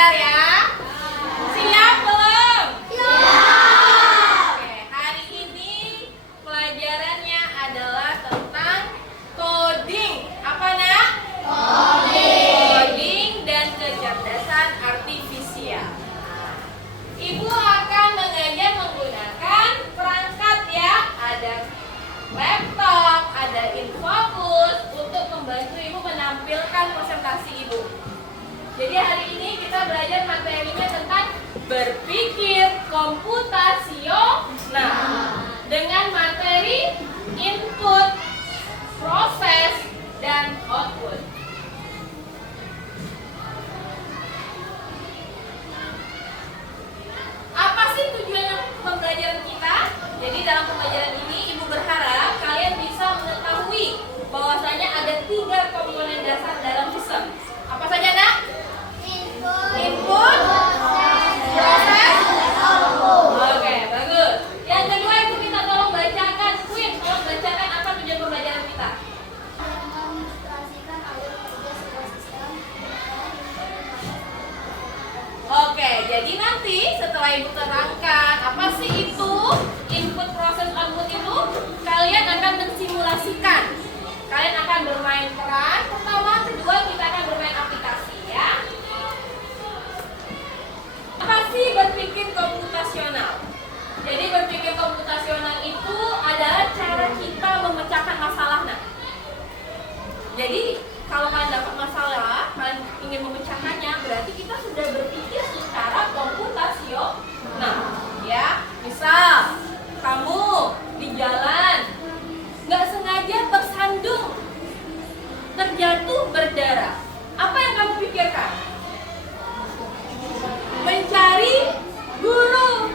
belajar ya. Siap belum? Oke, hari ini pelajarannya adalah tentang coding. Apa nak? Coding dan kecerdasan artifisial. Ibu akan mengajar menggunakan perangkat ya. Ada laptop, ada infocus untuk membantu ibu menampilkan presentasi ibu. Jadi hari ini kita belajar materinya tentang berpikir komputasional dengan materi input, proses, dan output. Apa sih tujuan pembelajaran kita? Jadi dalam pembelajaran ini ibu berharap kalian bisa mengetahui bahwasanya ada 3 komponen dasar dalam sistem. Apa saja nak? Input, proses, oke, bagus. Yang kedua ibu minta tolong bacakan, Queen, tolong bacakan apa tujuan pembelajaran kita. Oke, jadi nanti setelah ibu terangkan apa sih itu input, proses, output itu, kalian akan mensimulasikan. Kalian akan bermain peran pertama, kedua kita akan bermain aplikasi ya. Apa sih berpikir komputasional? Jadi berpikir komputasional itu adalah cara kita memecahkan masalah. Nah, jadi kalau kalian dapat masalah, kalian ingin memecahkannya, berarti kita sudah berpikir secara komputasional. Ya, misal kamu di jalan nggak sengaja tersandung, terjatuh, berdarah. Apa yang kamu pikirkan? Mencari guru,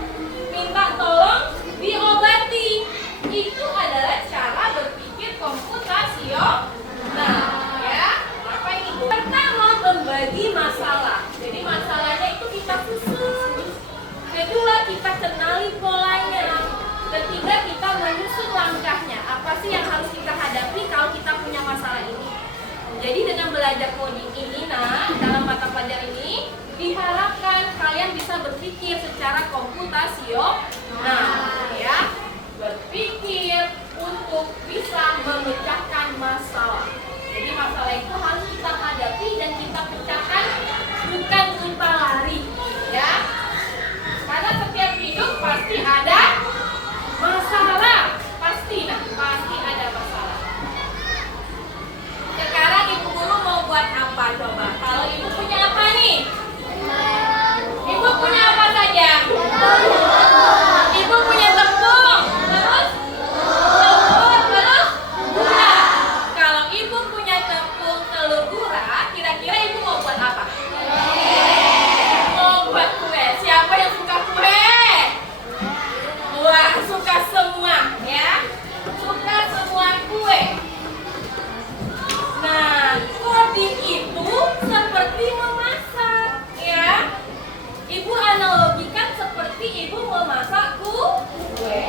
minta tolong diobati. Itu adalah cara berpikir komputasional. Ya, apa ini? Pertama, membagi masalah. Jadi masalahnya itu kita susun. Kedua, kita kenali polanya. Ketiga, kita menyusun langkahnya. Apa sih yang harus kita hadapi kalau kita punya masalah ini? Jadi dengan belajar coding ini, dalam mata pelajaran ini diharapkan kalian bisa berpikir secara komputasional, ya, berpikir untuk bisa memecahkan masalah. Jadi masalah itu harus kita hadapi dan kita pecahkan, bukan kita lari, ya. Karena setiap hidup pasti ada masalah, pasti ada masalah. Sekarang ibu guru mau buat apa coba? Kalau ibu punya apa nih? Ibu punya apa saja? Ibu punya tepung, terus gula. Kalau ibu punya tepung, telur, gula, kira-kira ibu mau buat apa? Mau buat kue. Siapa yang suka kue? Wah, suka semua, ya. Suka semua kue. Nah, coding itu seperti memasak, ya. Ibu analogikan seperti ibu memasak kue.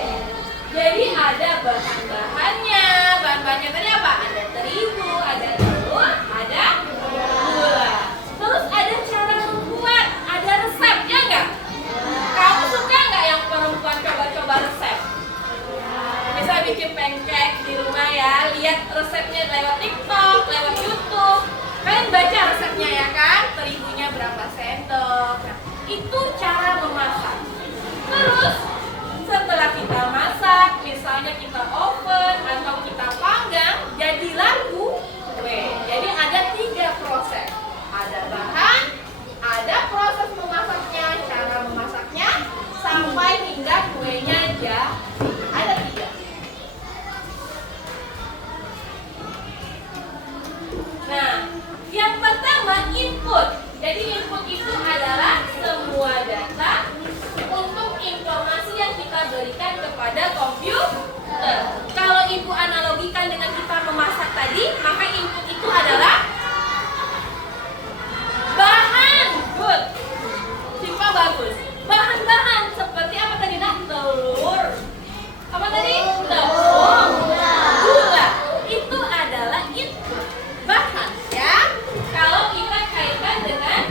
Jadi ada bahan-bahannya. Bahan-bahannya tadi apa? Ada terigu, ada telur, ada gula. Terus ada cara membuat, ada resep, ya enggak? Kamu suka nggak yang perempuan coba-coba resep? Bisa bikin pancake di rumah ya, lihat resepnya lewat TikTok, lewat YouTube. Kalian baca resepnya ya kan? Terigunya berapa sendok. Nah, itu cara memasak. Terus setelah kita masak, misalnya kita oven atau kita panggang, jadilah kue. Jadi ada 3 proses. Ada bahan, ada proses memasaknya, cara memasaknya, sampai hingga kuenya jadi. Ada 3. Nah, yang pertama input. Jadi input itu adalah semua data untuk informasi yang kita berikan kepada komputer. Kalau ibu analogikan dengan kita memasak tadi, maka input itu adalah bahan. Good. Siapa bagus? Bahan-bahan seperti apa tadi nak? Telur. Apa tadi? Tepung. Gula. Itu adalah input. Bahan, ya. Kalau kita kaitkan dengan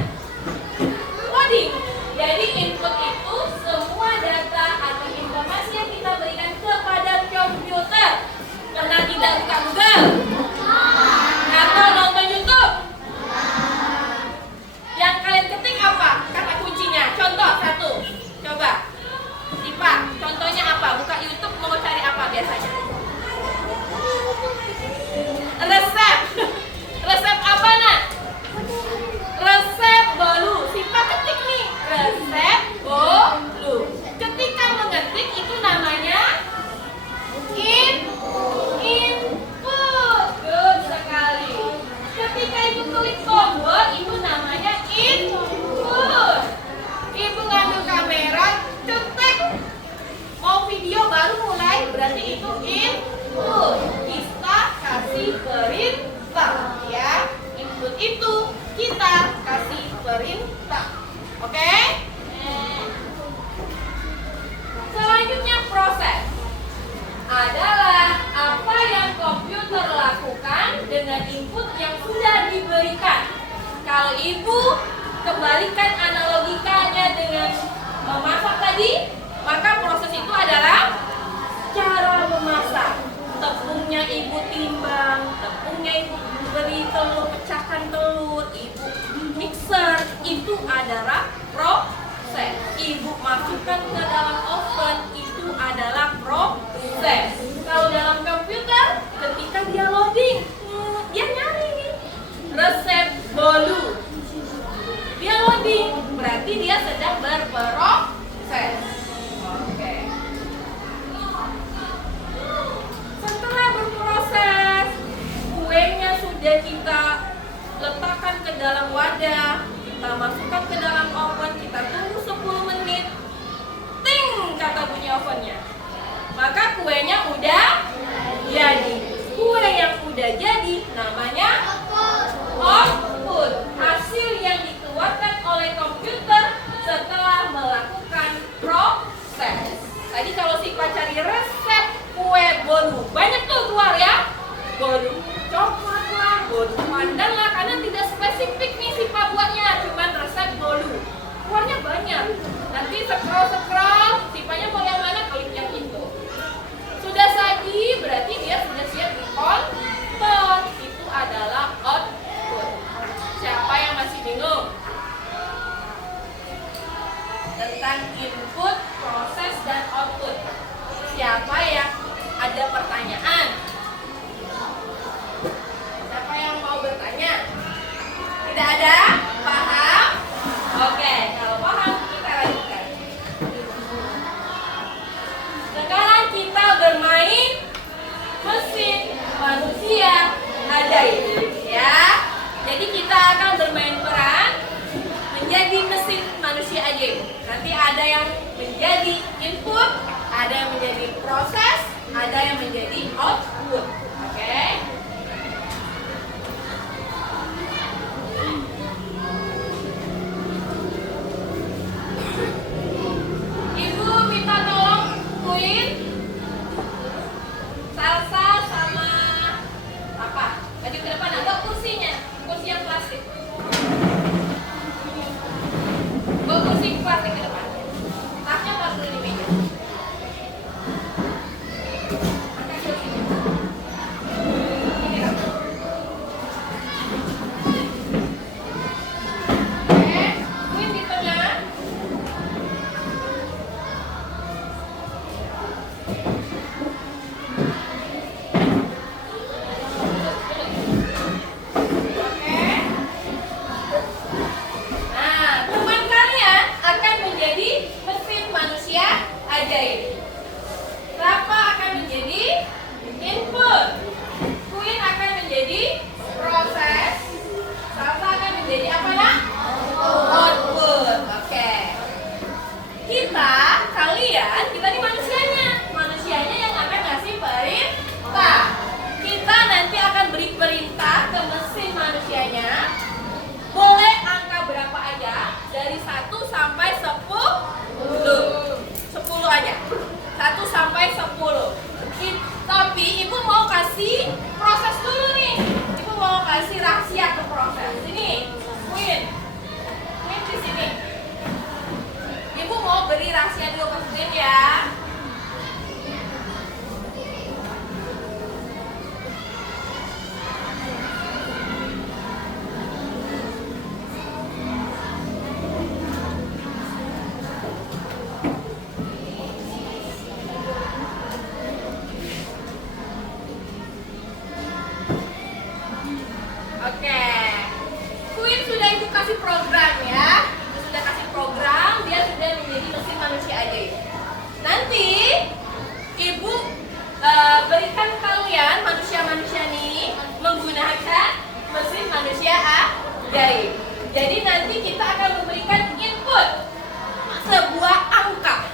klik tombol itu namanya input. Ibu ngambil kamera, cetek. Mau video baru mulai, berarti itu input. Kita kasih perintah, ya. Input itu kita kasih perintah. Oke? Selanjutnya proses adalah apa yang komputer lakukan dengan input yang sudah diberikan. Kalau ibu kembalikan analogikanya dengan memasak tadi, maka proses itu adalah cara memasak. Tepungnya ibu timbang, tepungnya ibu beri telur, pecahkan telur, ibu mixer, itu adalah proses. Ibu masukkan ke dalam oven, itu adalah proses. Kalau dalam komputer, ketika dia loading, dia nyari nih resep bolu. Dia loading, berarti dia sedang berproses. Oke. Setelah berproses, kuenya sudah kita letakkan ke dalam wadah, kita masukkan ke dalam oven, kita tunggu 10 menit. Ting, kata bunyi ovennya. Maka kuenya udah jadi. Kue yang udah jadi namanya output. Hasil yang dikeluarkan oleh komputer setelah melakukan proses. Tadi kalau Sipa cari resep kue bolu, banyak tuh keluar ya. Bolu coklat lah, bolu pandan lah, karena tidak spesifik nih Sipa buatnya, cuman resep bolu. Keluarnya banyak. Nanti scroll, Sipanya mau yang mana, klik yang itu. Sudah jadi, berarti dia sudah siap ditonton. Itu adalah output. Siapa yang masih bingung tentang input, proses, dan output? Siapa yang ada pertanyaan? Siapa yang mau bertanya? Tidak ada? Paham? Oke, kalau paham kita lanjutkan. Sekarang kita bermain mesin manusia ajaib, ya. Jadi kita akan bermain peran menjadi mesin manusia ajaib. Nanti ada yang menjadi input, ada yang menjadi proses, ada yang menjadi output. Oke? Ibu minta tolong Queen, Salsa sama apa? Maju ke depan atau kursinya? Kursi yang plastik. Bawa kursi plastik ke depan. Tasnya taruh di meja. Angkat kursinya. Ini kan. Oke, Queen di tengah. Kita ini manusianya yang akan ngasih perintah. Kita nanti akan beri perintah ke mesin manusianya. Boleh angka berapa aja, dari 1 sampai 10. 10 aja. 1 sampai 10. Tapi ibu mau kasih proses dulu nih. Ibu mau kasih rahasia ke proses. Ini, Queen di sini. Ibu mau beri rahasia dulu ke Queen ya. Oke, Queen sudah ibu kasih program ya. Sudah kasih program, dia sudah menjadi mesin manusia ajaib. Nanti ibu berikan kalian manusia-manusia nih menggunakan mesin manusia Jadi nanti kita akan memberikan input sebuah angka.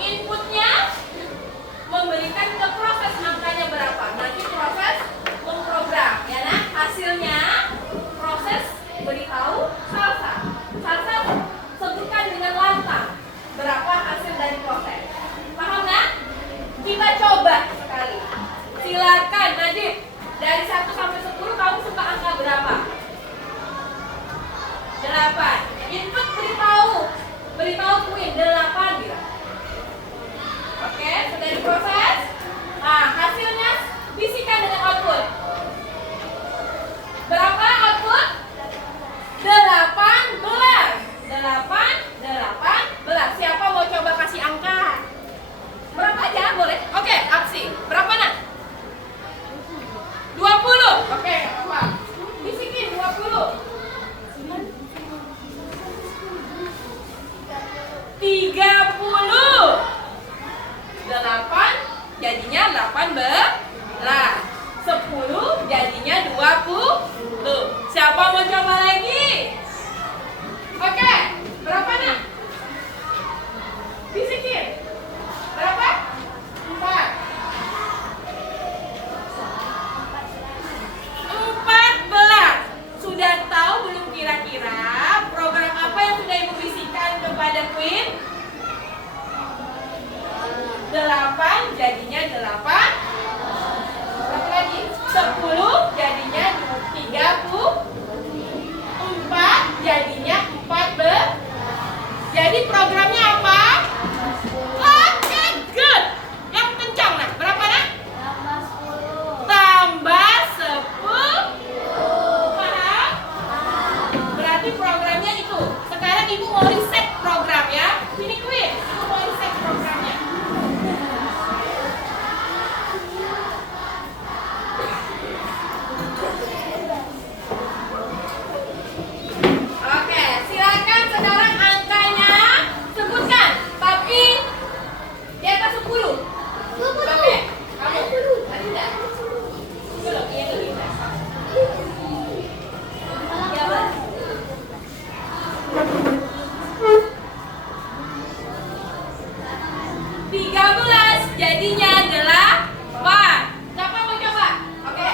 Inputnya memberikan ke proses angkanya berapa. Nanti proses memprogram, ya nah. Hasilnya proses beritahu salsa. Salsa sebutkan dengan lantang berapa hasil dari proses. Paham nggak? Kita coba sekali. Silakan Najib. Dari 1 sampai 10 kamu suka angka berapa? 8. Input beritahu Queen 8 bilang. Oke, sudah diproses. Nah, hasilnya bisikan dengan output. Berapa output? 18. Siapa mau coba kasih angka? Berapa aja boleh? Oke, aksi. Berapa nak? 20. Oke, apa? Bisikin 20. 30. 8 jadinya 18. 10 jadinya 20. Siapa mau coba lagi? Oke, berapa nak? Bisikin. Berapa? 4. 14. Sudah tahu belum kira-kira program apa yang sudah ibu bisikan kepada Queen? 8 jadinya 8. Berapa lagi? 10 jadinya 30. 4 jadinya 14. Jadi programnya apa? Oke, good. Yang kencang nak. Berapa nak? Tambah 10. Paham? Berarti programnya itu. Sekarang ibu mau reset program ya. Sini Queen, ibu mau reset programnya. Oke, silakan saudara angkanya sebutkan, tapi di atas 10. Oke, kamu tadi enggak? Belum, iya belum. Ya, Mbak. 13 jadinya 8. Siapa mau coba? Oke.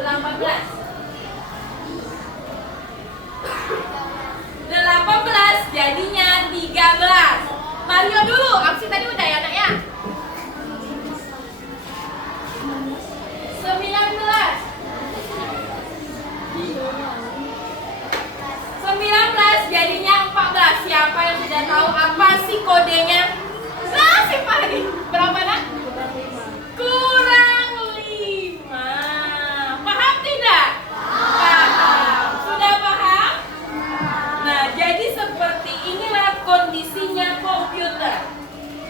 18. 18 jadinya 13. Mario dulu, aksi tadi udah ya nak ya. 19. 19 jadinya 14. Siapa yang sudah tahu apa sih kodenya? Nah, si Fahri. Berapa nak? Kurang 5. Paham tidak? Paham. Sudah paham? Nah, jadi seperti inilah kondisinya komputer.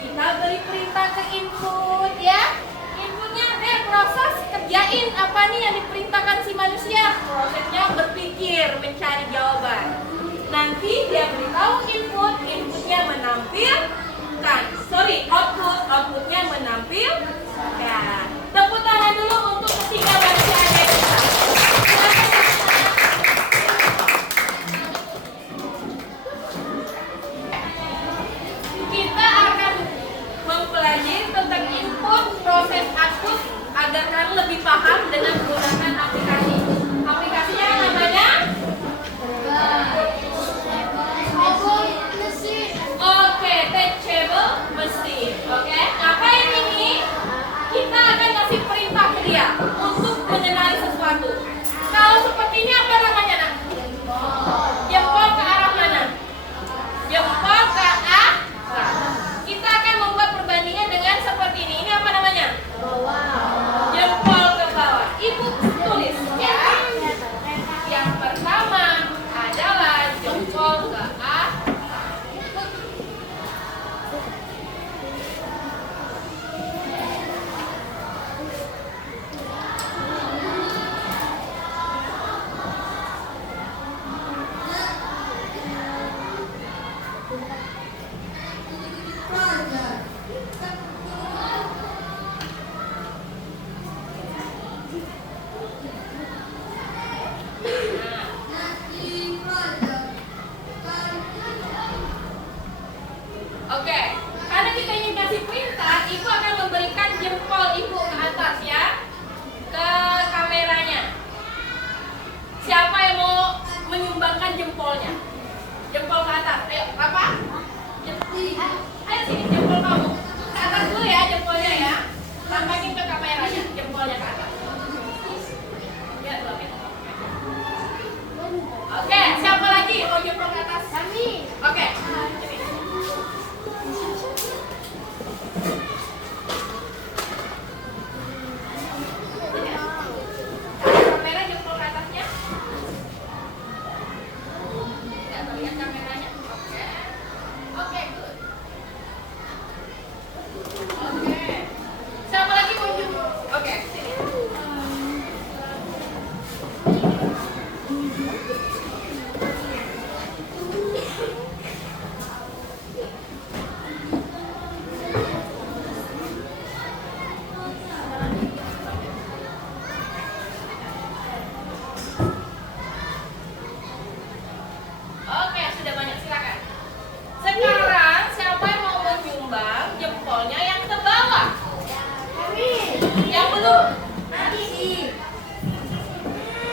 Kita beri perintah ke input ya. Inputnya proses kerjain apa nih yang diperintahkan si manusia. Prosesnya berpikir, mencari jawaban. Nanti dia beritahu input, inputnya menampilkan. Outputnya menampilkan. Tepuk tangan dulu untuk ketiga manusia adik kita. Kita akan mempelajari tentang input, proses output agar kalian lebih paham dengan menggunakan aplikasi. Aplikasinya namanya Teachable Machine. Oke, ngapain ini? Kita akan kasih perintah ke dia untuk mengenali sesuatu. Kalau seperti ini apa namanya nak? Jempol ke arah mana? Jempol ke arah. Kita akan membuat perbandingan dengan seperti ini. Ini apa namanya? Jempol ke bawah. Ibu tulis ya. Yang pertama adalah jempol ke atas. jempolnya ke atas. Ya, belum. Oke, siapa lagi mau jempol ke atas? Kami. Oke. Kamera jempol ke atasnya. Tidak terlihat kameranya. Oke. Oke, good. Oke. Siapa lagi mau jempol? Oke, sini. Oke, sudah banyak, silakan. Sekarang siapa yang mau menyumbang jempolnya yang ke bawah? Yang belum?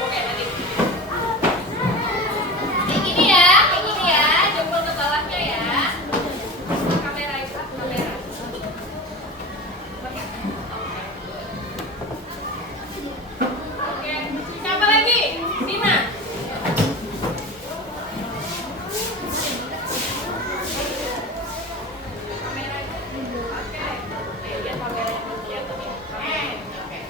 Oke, nanti. Kayak gini ya, jempol ke bawahnya ya. Kamera itu, kamera. Oke, siapa lagi? Bima. Kamera itu. Oke. Lihat kameranya belum kelihatan ya. Oke.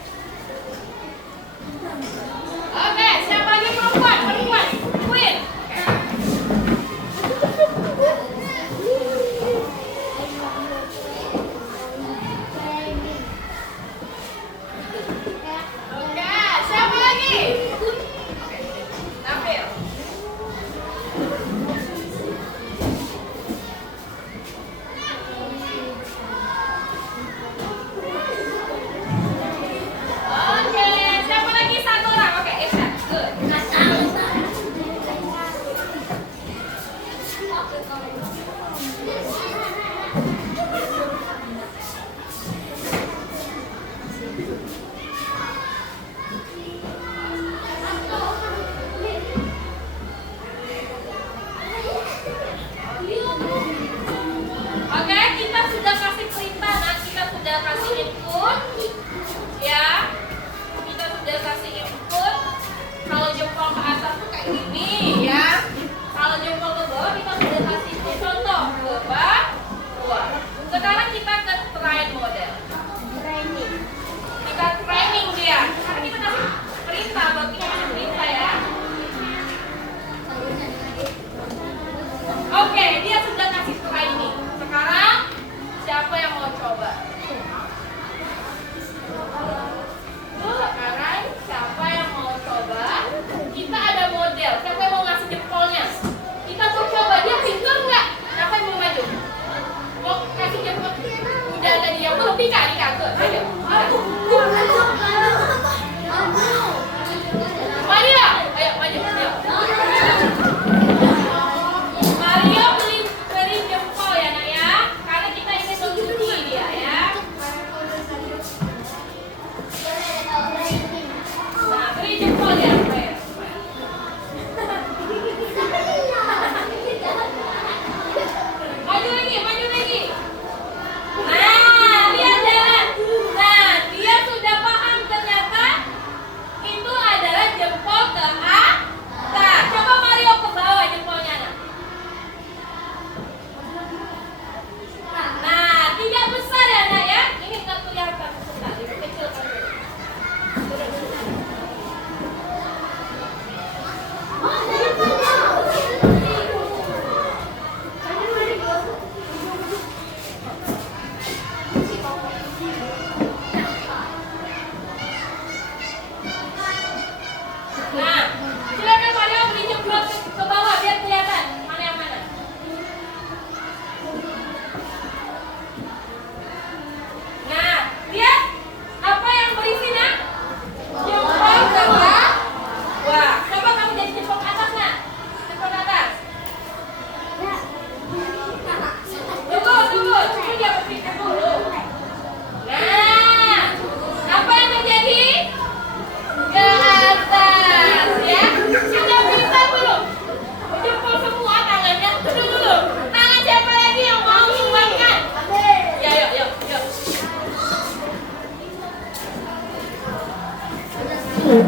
Silakan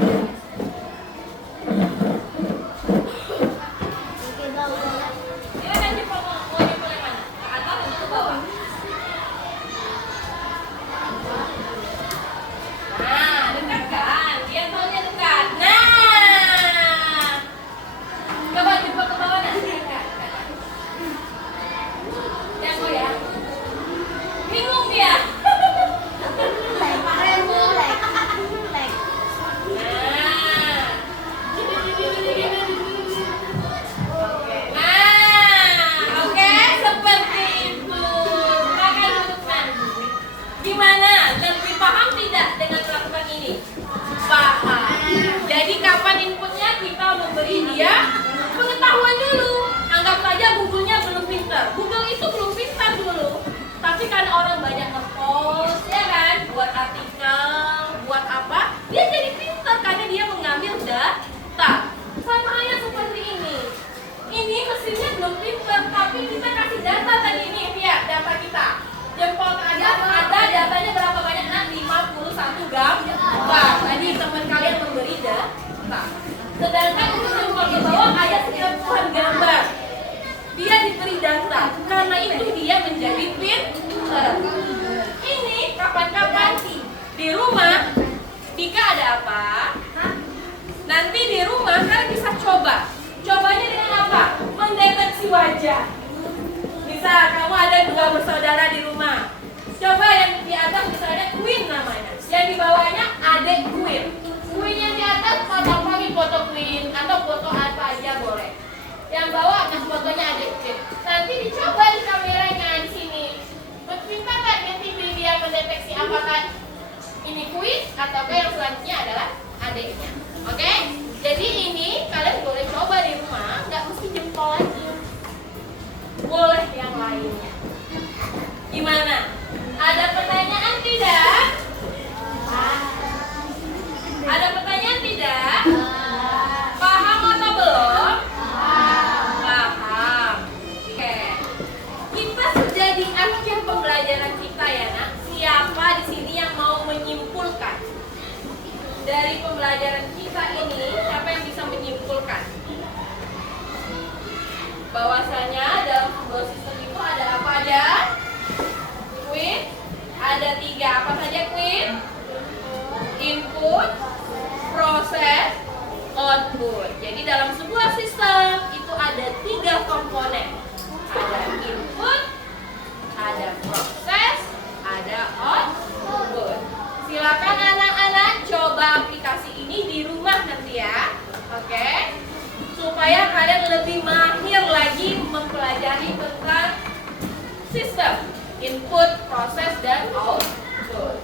jempol, mau jempol yang mana? Ke atas atau ke bawah? Nah, dekat kan? Dia maunya dekat. Nah, coba jempol ke bawah nanti dekat. Yang mau ya? Bingung dia. Oke, seperti itu. Silakan dudukkan. Gimana? Lebih paham tidak dengan melakukan ini? Paham. Jadi kapan inputnya kita memberi dia pengetahuan dulu. Anggap saja Google-nya belum pintar. Google itu belum pintar dulu. Tapi kan orang banyak nge-post, ya kan? Buat artikel, buat apa? Dia jadi pintar karena dia mengambil data. Sama halnya seperti ini. Ini mesinnya belum pintar, tapi kita kasih data tadi ini. Lihat data kita. Jempol ke atas ada datanya berapa banyak? Nah, 51 gambar. Tadi teman kalian memberi data. Sedangkan untuk jempol di bawah ada 90-an gambar. Dia diberi data, karena itu dia menjadi pintar. Ini kapan-kapan di rumah, jika ada apa, nanti di rumah kalian bisa coba. Cobanya dengan apa? Mendeteksi wajah. Misal kamu ada 2 bersaudara di rumah. Coba yang di atas misalnya Queen namanya, yang di bawahnya adik Queen. Queen yang di atas pakai foto Queen atau foto apa aja boleh. Yang bawah nah fotonya adik Queen. Nanti dicoba di kameranya di sini. Pintar kan nanti dia mendeteksi apakah ini Queen ataukah yang selanjutnya adalah adiknya. Oke? Jadi ini kalian boleh coba di rumah, nggak mesti jempol lagi. Boleh yang lainnya. Gimana? Ada pertanyaan tidak? Ada pertanyaan tidak? Paham atau belum? Paham. Oke. Kita sudah di akhir pembelajaran kita ya, Nak. Siapa di sini yang mau menyimpulkan? Dari pembelajaran kita ini, siapa yang bisa menyimpulkan? Bahwasanya dalam sebuah sistem itu ada apa aja? Queen, ada 3 apa saja Queen? Input, proses, output. Jadi dalam sebuah sistem itu ada 3 komponen. Ada input, ada proses, ada output. Silakan anak-anak coba aplikasi ini di rumah nanti ya. Oke? Supaya kalian lebih mahir lagi mempelajari tentang sistem input, proses, dan output.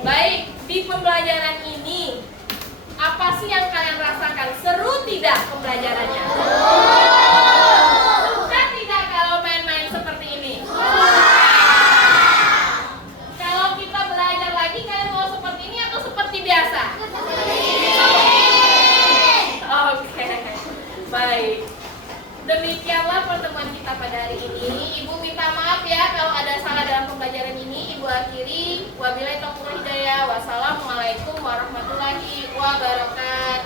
Baik, di pembelajaran ini apa sih yang kalian rasakan? Seru tidak pembelajarannya? Suka tidak kalau main-main seperti ini? Kalau kita belajar lagi, kalian mau seperti ini atau seperti biasa? Oke, baik. Demikianlah pertemuan kita pada hari ini. Ibu minta maaf ya kalau ada salah dalam pembelajaran ini. Ibu akhiri. Wabillahi taufiq wal hidayah. Wassalamualaikum warahmatullahi wabarakatuh.